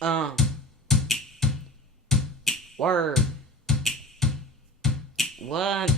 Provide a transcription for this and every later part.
Uh, Word. What?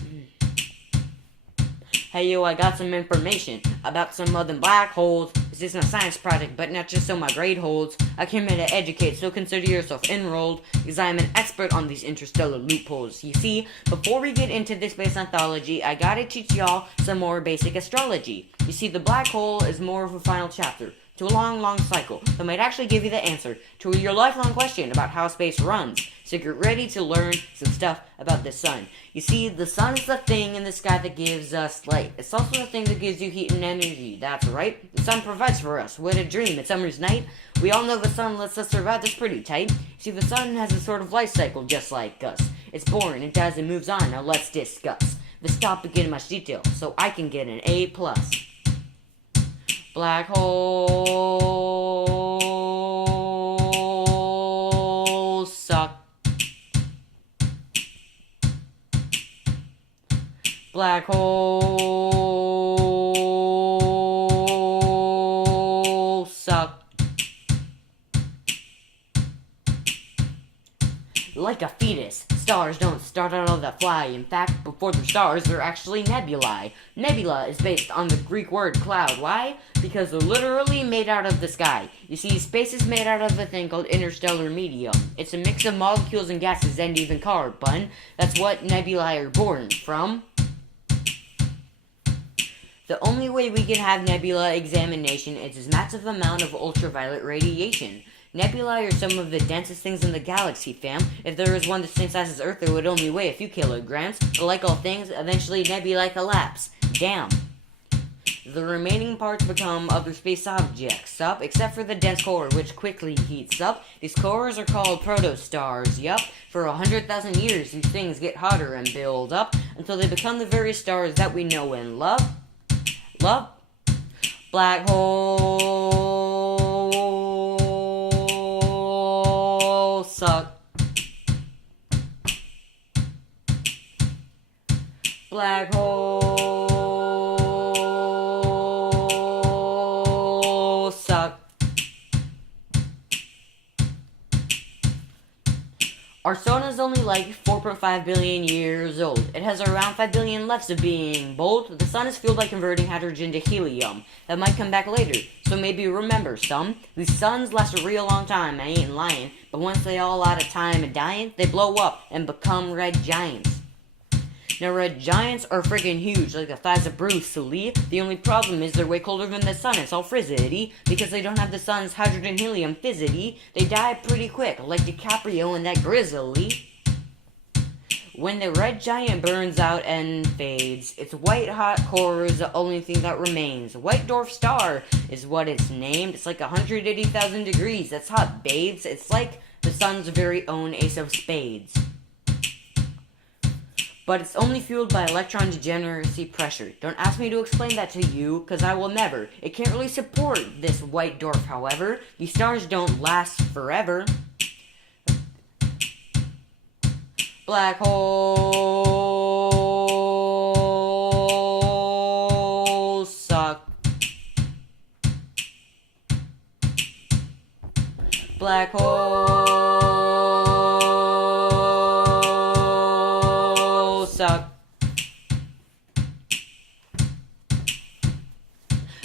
Hey yo, I got some information about some of them black holes. This isn't a science project, but not just so my grade holds. I came here to educate, so consider yourself enrolled, because I am an expert on these interstellar loopholes. You see, before we get into this space anthology, I gotta teach y'all some more basic astrology. You see, the black hole is more of a final chapter to a long cycle that might actually give you the answer to your lifelong question about how space runs. So get ready to learn some stuff about the sun. You see, the sun is the thing in the sky that gives us light. It's also the thing that gives you heat and energy. That's right. The sun provides for us. What a dream. It's summer's night. We all know the sun lets us survive. That's pretty tight. See, the sun has a sort of life cycle just like us. It's born, it dies, and moves on. Now let's discuss this topic in much detail so I can get an A+. Black holes suck. Black holes suck. Like a fetus, stars don't start out of the fly. In fact, before they're stars, they're actually nebulae. Nebula is based on the Greek word cloud. Why? Because they're literally made out of the sky. You see, space is made out of a thing called interstellar medium. It's a mix of molecules and gases and even carbon. That's what nebulae are born from. The only way we can have nebula examination is this massive amount of ultraviolet radiation. Nebulae are some of the densest things in the galaxy, fam. If there was one the same size as Earth, it would only weigh a few kilograms. But like all things, eventually nebulae collapse. Damn. The remaining parts become other space objects, except for the dense core, which quickly heats up. These cores are called protostars, For 100,000 years, these things get hotter and build up until they become the very stars that we know and love. Black holes suck. Black holes suck. Our sun is only like 4.5 billion years old. It has around 5 billion left of being bold. The sun is fueled by converting hydrogen to helium. That might come back later, so maybe remember some. These suns last a real long time, I ain't lying. But once they all out of time and dying, they blow up and become red giants. Now red giants are friggin' huge, like the thighs of Bruce Lee. The only problem is they're way colder than the sun. It's all frizzity, because they don't have the sun's hydrogen helium fizzity. They die pretty quick, like DiCaprio in that Grizzly. When the red giant burns out and fades, its white hot core is the only thing that remains. White dwarf star is what it's named. It's like 180,000 degrees. That's hot, babes. It's like the sun's very own ace of spades. But it's only fueled by electron degeneracy pressure. Don't ask me to explain that to you, because I will never. It can't really support this white dwarf, however. These stars don't last forever. Black holes suck. Black holes suck.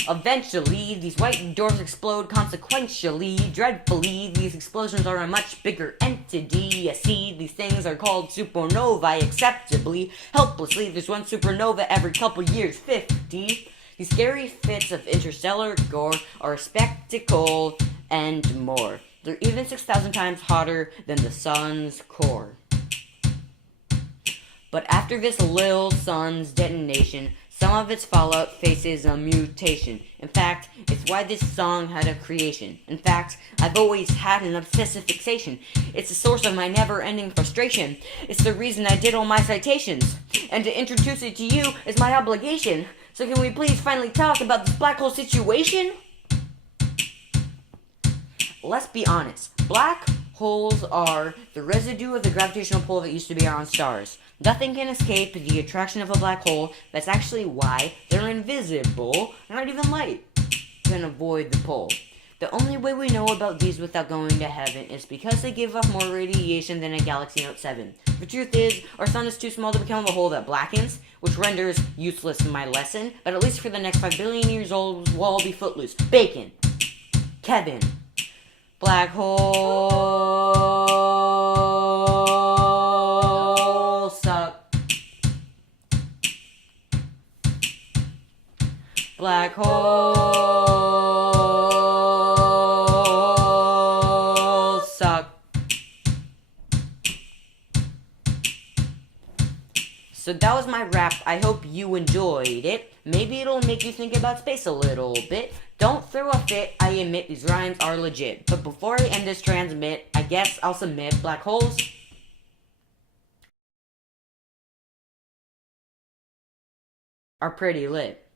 Eventually, these white dwarfs explode consequentially, dreadfully. These explosions are a much bigger entity. You see, these things are called supernovae acceptably. Helplessly, there's one supernova every couple years, 50. These scary fits of interstellar gore are a spectacle and more. They're even 6,000 times hotter than the sun's core. But after this little sun's detonation, some of its fallout faces a mutation. In fact, it's why this song had a creation. In fact, I've always had an obsessive fixation. It's the source of my never-ending frustration. It's the reason I did all my citations. And to introduce it to you is my obligation. So can we please finally talk about this black hole situation? Let's be honest. Black holes are the residue of the gravitational pull that used to be on stars. Nothing can escape the attraction of a black hole. That's actually why they're invisible. Not even light can avoid the pull. The only way we know about these without going to heaven is because they give off more radiation than a Galaxy Note 7. The truth is, our sun is too small to become a hole that blackens, which renders useless my lesson, but at least for the next 5 billion years old, we'll all be footloose. Bacon. Kevin. Black hole suck. Black hole suck. So that was my rap. I hope you enjoyed it. Maybe it'll make you think about space a little bit. Don't throw a fit, I admit these rhymes are legit. But before I end this transmit, I guess I'll submit black holes are pretty lit.